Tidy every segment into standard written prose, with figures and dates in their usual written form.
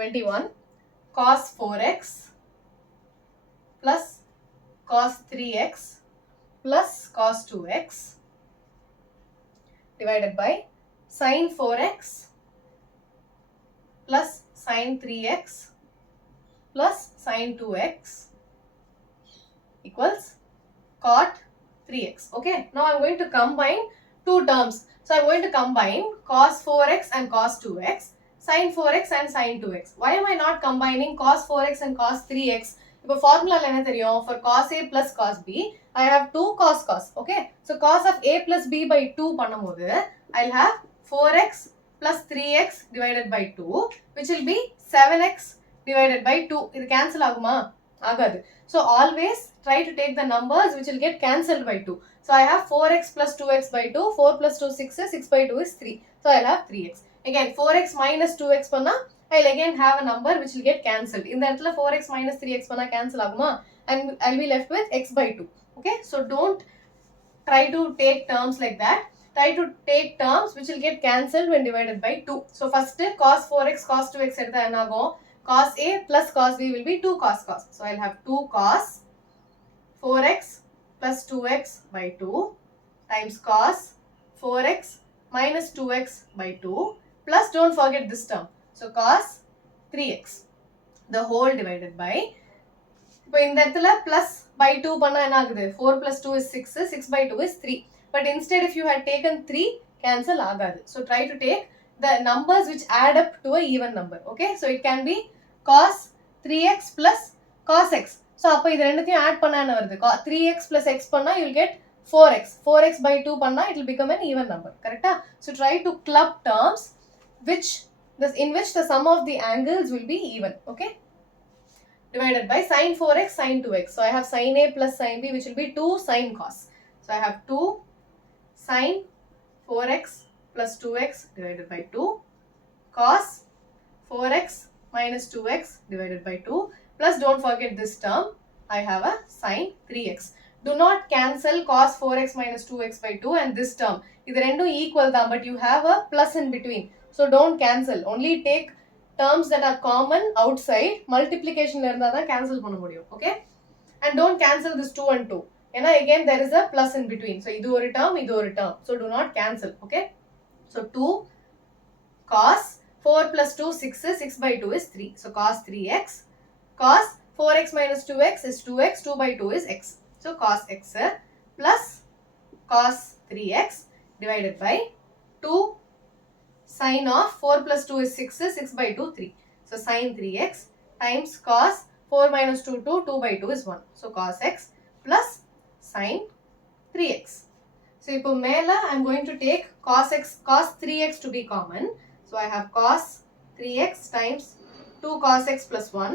21 cos 4x plus cos 3x plus cos 2x divided by sin 4x plus sin 3x plus sin 2x equals cot 3x. Okay, now I'm going to combine two terms. So I'm going to combine cos 4x and cos 2x, sin 4x and sin 2x. Why am I not combining cos 4x and cos 3x? இப்போ ஃபார்முலால என்ன தெரியும்? For cos a plus cos b, I have 2 cos cos. Okay, so cos of a plus b by 2 பண்ணும்போது I'll have 4x plus 3x divided by 2, which will be 7x divided by 2. இது cancel ஆகுமா? ஆகாது. So always try to take the numbers which will get cancelled by 2. So I have 4x plus 2x by 2. 4 plus 2 6, 6 by 2 is 3. So I'll have 3x. Again 4x minus 2x panna, I'll again have a number which will get cancelled. In the இடத்துல 4x minus 3x panna cancel ஆகுமா? And I'll be left with x by 2. Okay, so don't try to take terms like that. Try to take terms which will get cancelled when divided by 2. So first cos 4x cos 2x எடுத்தா என்ன ஆகும்? Cos a plus cos b will be 2 cos cos. So I'll have 2 cos 4x plus 2x by 2 times cos 4x minus 2x by 2 plus don't forget this term. So cos 3x the whole divided by, இப்போ இந்த இடத்துல plus by 2 பண்ணா என்ன ஆகுது? 4 plus 2 is 6, 6 by 2 is 3. But instead if you had taken 3, cancel ஆகாது. So try to take the numbers which add up to a even number. Okay, so it can be cos 3x plus cos x. So அப்போ இது ரெண்டுத்தையும் add பண்ணா என்ன வருது? 3x plus x பண்ணா you will get 4x. 4x by 2 பண்ணா it will become an even number. Correcta? So try to club terms in which the sum of the angles will be even. Okay, divided by sin 4x sin 2x. So I have sin a plus sin b, which will be 2 sin cos. So I have 2 sin 4x plus 2x divided by 2 cos 4x minus 2x divided by 2 plus don't forget this term, I have a sin 3x. Do not cancel cos 4x minus 2x by 2 and this term. இது ரெண்டும் equal தான், but you have a plus in between. So don't cancel. Only take terms that are common outside. Multiplication இருந்தா தான் cancel பண்ண முடியும். Okay, and don't cancel this 2 and 2. ஏன்னா again there is a plus in between. So இது ஒரு term, இது ஒரு term. So do not cancel. Okay, so 2 cos 4 plus 2 6, 6 by 2 is 3. So cos 3x. Cos 4x minus 2x is 2x, 2 by 2 is x. So cos x plus cos 3x divided by 2 sin of 4 plus 2 is 6, 6 by 2 3. So sin 3x times cos 4 minus 2 2, 2 by 2 is 1. So cos x plus sin 3x. So இப்போ மேல I'm going to take cos 3x to be common. So I have cos 3x times 2 cos x plus 1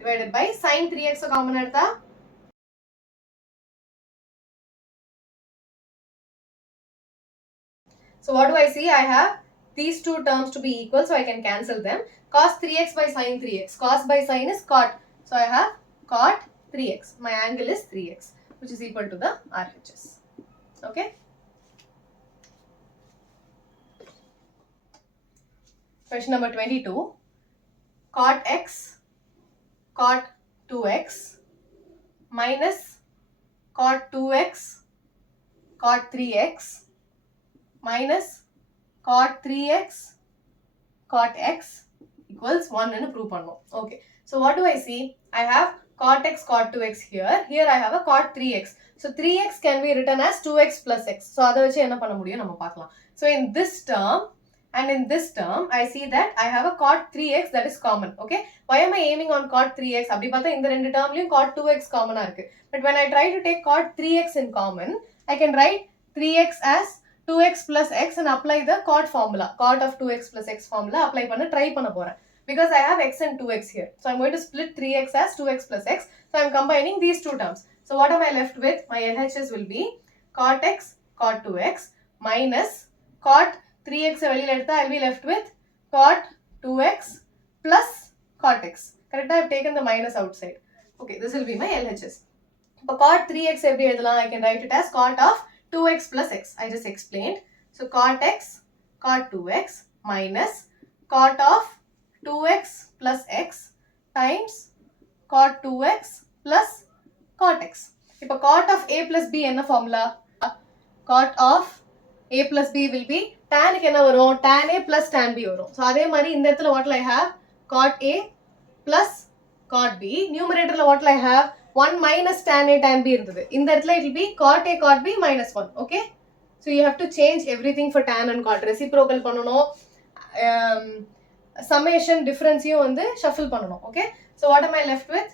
divided by sin 3x common எடுத்தா so what do I see? I have these two terms to be equal, so I can cancel them. Cos 3x by sin 3x. Cos by sin is cot. So I have cot 3x. My angle is 3x, which is equal to the RHS. Okay. Question number 22. Cot x, cot 2x minus cot 2x, cot 3x minus cot 3x, cot x equals 1 and prove பண்ணோம். Okay, so what do I see? I have cot x, cot 2x here. Here I have a cot 3x. So 3x can be written as 2x plus x. So அதை வச்சு என்ன பண்ண முடியும் நம்ம பார்க்கலாம். So in this term and in this term, I see that I have a cot 3x that is common. Okay, why am I aiming on cot 3x? அப்படி பார்த்தா இந்த ரெண்டு termலயும் cot 2x common இருக்கு. But when I try to take cot 3x in common, I can write 3x as 2x plus x and apply the cot formula. Cot of 2x plus x formula apply பண்ண try பண்ண போறேன். Because I have x and 2x here. So I'm going to split 3x as 2x plus x. So I'm combining these two terms. So what am I left with? My LHS will be cot x, cot 2x minus cot 3x வெளியில எடுத்தா I'll be left with cot 2x plus cot x. Correct? I have taken the minus outside. Okay, this will be my LHS. இப்போ cot 3x எப்படி எழுதலாம்? I can write it as cot of 2x plus x. I just explained. So cot x, cot 2x minus cot of 2x plus x times cot 2x plus cot x. இப்போ cot of a plus b என்ன formula? Cot of a plus b will be tan க்கு என்ன வரும்? Tan a plus tan b வரும். So அதே மாதிரி இந்த இடத்துல what will I have? Cot a plus cot b. Numeratorல what will I have? 1 minus tan a tan b இருந்தது. இந்த இடத்துல it will be cot a cot b minus 1. Okay? So you have to change everything for tan and cot. Reciprocal பண்ணனும். Summation difference வந்து shuffle பண்ணனும். Okay? So what am I left with?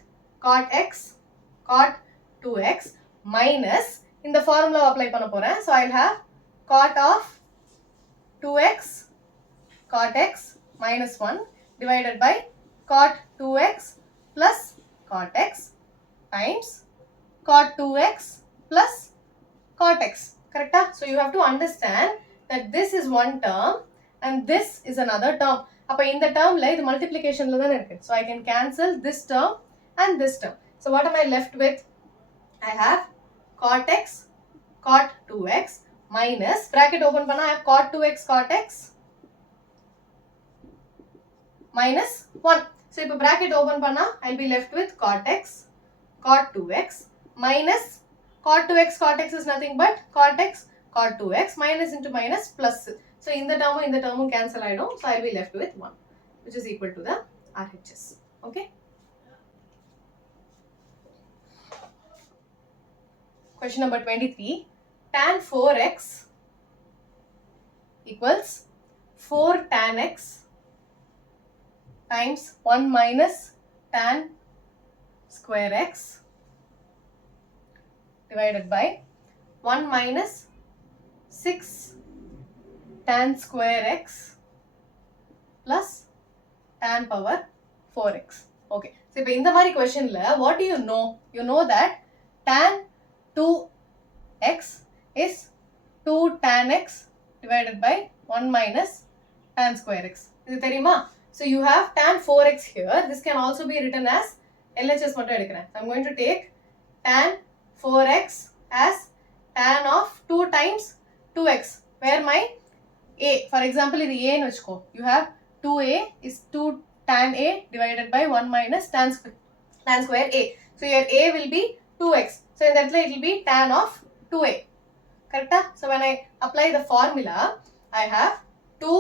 Cot x, cot 2x minus இந்த formula apply பண்ண போறேன். So I'll have cot of 2x cot x minus 1 divided by cot 2x plus cot x times cot 2x plus cot x. Correct? So you have to understand that this is one term and this is another term. அப்ப இந்த termல இது multiplicationல தான் இருக்கு. So I can cancel this term and this term. So what am I left with? I have cot x cot 2x minus bracket open பண்ணா I have cot 2x cot x minus 1. So இப்போ bracket open பண்ணா I'll be left with cot x cot 2x minus cot 2x cot x is nothing but cot x cot 2x minus into minus plus. So இந்த term cancel ஆயிடும். So I'll be left with 1 which is equal to the RHS. Okay. Question number 23. Tan 4x equals 4 tan x times 1 minus tan square x divided by 1 minus 6 tan square x plus tan power 4x. Okay. So இப்போ இந்த மாதிரி questionல what do you know? You know that tan 2x is 2 tan x divided by 1 minus tan square x. இது தெரியுமா? So you have tan 4x here. This can also be written as LHS மட்டும் எடுக்கிறேன். I'm going to take tan 4x as tan of 2 times 2x where my a, for example இது a னு வச்சுக்கோ. You have 2a is 2 tan a divided by 1 minus tan square a. So your a will be 2x. So in that it will be tan of 2a. Correct? So when I apply the formula, I have 2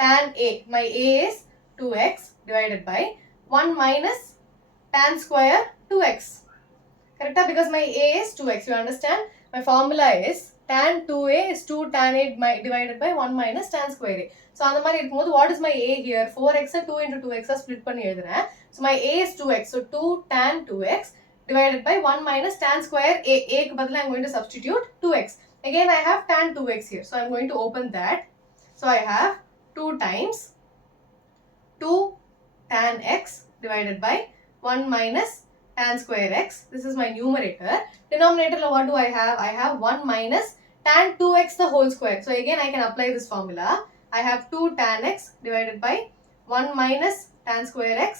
tan a. My a is 2x divided by 1 minus tan square 2x. Correct? Because my a is 2x. You understand? My formula is tan 2a is 2 tan a divided by 1 minus tan square a. So அந்த மாதிரி இருக்கும்போது what is my a here? 4x 2 into 2x split பண்ணி எழுதுறேன். So my a is 2x. So 2 tan 2x divided by 1 minus tan square a. A க்கு பதிலா I'm going to substitute 2x. Again I have tan 2x here. So I'm going to open that. So I have 2 times 2 tan x divided by 1 minus tan square x. This is my numerator. Denominator what do I have? I have 1 minus tan 2x the whole square. So again I can apply this formula. I have 2 tan x divided by 1 minus tan square x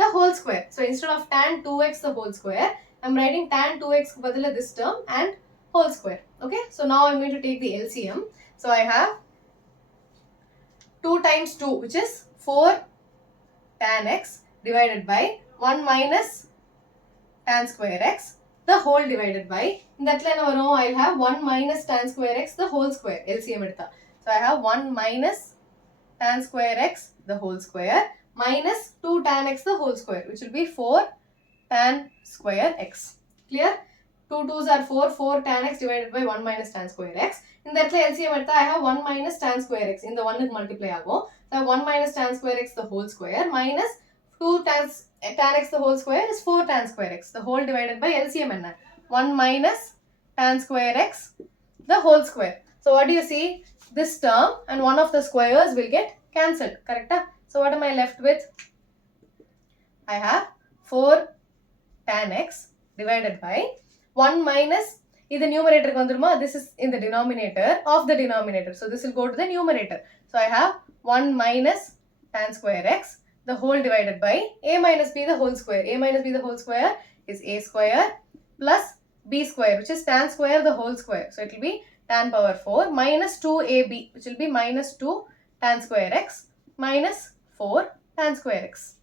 the whole square. So instead of tan 2x the whole square, I'm writing tan 2x க்கு பதிலா this term and whole square. Okay. So now I'm going to take the LCM. So I have 2 times 2 which is 4 tan x divided by 1 minus tan square x the whole divided by இந்த இடத்துல என்ன வரும்? I'll have 1 minus tan square x the whole square. LCM எடுத்தா. So I have 1 minus tan square x the whole square minus 2 tan x the whole square which will be 4 tan square x. Clear? 2 2s are 4. 4 tan x divided by 1 minus tan square x. இந்த இடத்துல LCM எடுத்தா I have 1 minus tan square x. இந்த 1 க்கு multiply ஆகும். So I have 1 minus tan square x the whole square minus 2 tan x the whole square is 4 tan square x. The whole divided by LCM என்ன? 1 minus tan square x the whole square. So what do you see? This term and one of the squares will get cancelled. Correct? So what am I left with? I have 4 tan x divided by 1 minus இது numerator வந்துருமா? This is in the denominator of the denominator. So this will go to the numerator. So I have 1 minus tan square x the whole divided by a minus b the whole square. A minus b the whole square is a square plus b square which is tan square the whole square. So it will be tan power 4 minus 2ab which will be minus 2 tan square x minus 4 tan square x.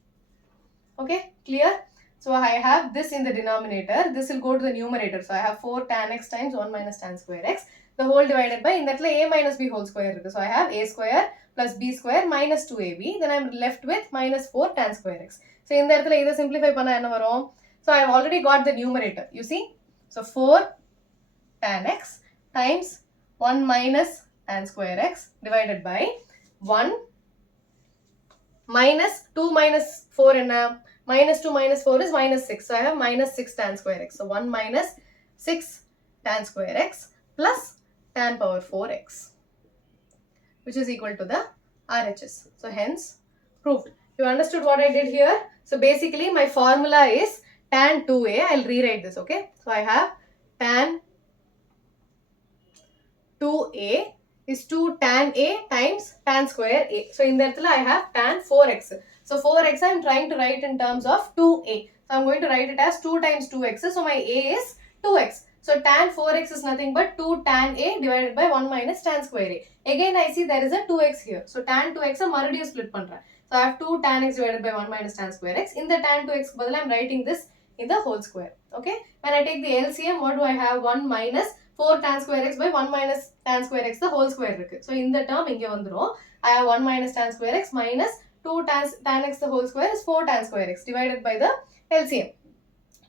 Okay, clear? So I have this in the denominator. This will go to the numerator. So I have 4 tan x times 1 minus tan square x. The whole divided by, in that a minus b whole square. So I have a square plus b square minus 2ab. Then I'm left with minus 4 tan square x. So in that either simplify panna enna varum. So I've already got the numerator. You see? So 4 tan x times 1 minus tan square x divided by 1 minus 2 minus 4 enna. Minus 2 minus 4 is minus 6. So I have minus 6 tan square x. So 1 minus 6 tan square x plus tan power 4x, which is equal to the RHS. So hence proved. You understood what I did here? So basically my formula is tan 2a. I'll rewrite this, okay? So I have tan 2a is 2 tan a times tan square a. So in that I have tan 4x. So 4x I am trying to write in terms of 2a. So I am going to write it as 2 times 2x. So my a is 2x. So tan 4x is nothing but 2 tan a divided by 1 minus tan square a. Again I see there is a 2x here. So tan 2x I am split pandra. So I have 2 tan x divided by 1 minus tan square x. In the tan 2x badal I am writing this in the whole square. Okay. When I take the LCM, what do I have? 1 minus 4 tan square x by 1 minus tan square x the whole square irukku. So in the term inge vandrum I have 1 minus tan square x minus 2 tan x the whole square is 4 tan square x divided by the LCM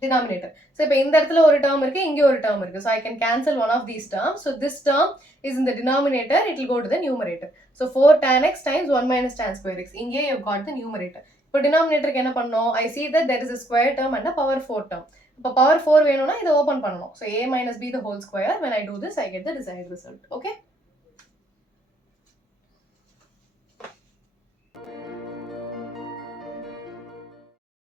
denominator. So இப்போ இந்த இடத்துல ஒரு term இருக்கு, இங்க ஒரு term இருக்கு. So I can cancel one of these terms. So this term is in the denominator, it will go to the numerator. So 4 tan x times 1 minus tan square x. இங்கே you have got the numerator. இப்போ denominatorக்கு என்ன பண்ணணும்? I see that there is a square term and a power 4 term. இப்போ power 4 வேணும்னா இதை open பண்ணணும். So a minus b the whole square. When I do this, I get the desired result. Okay?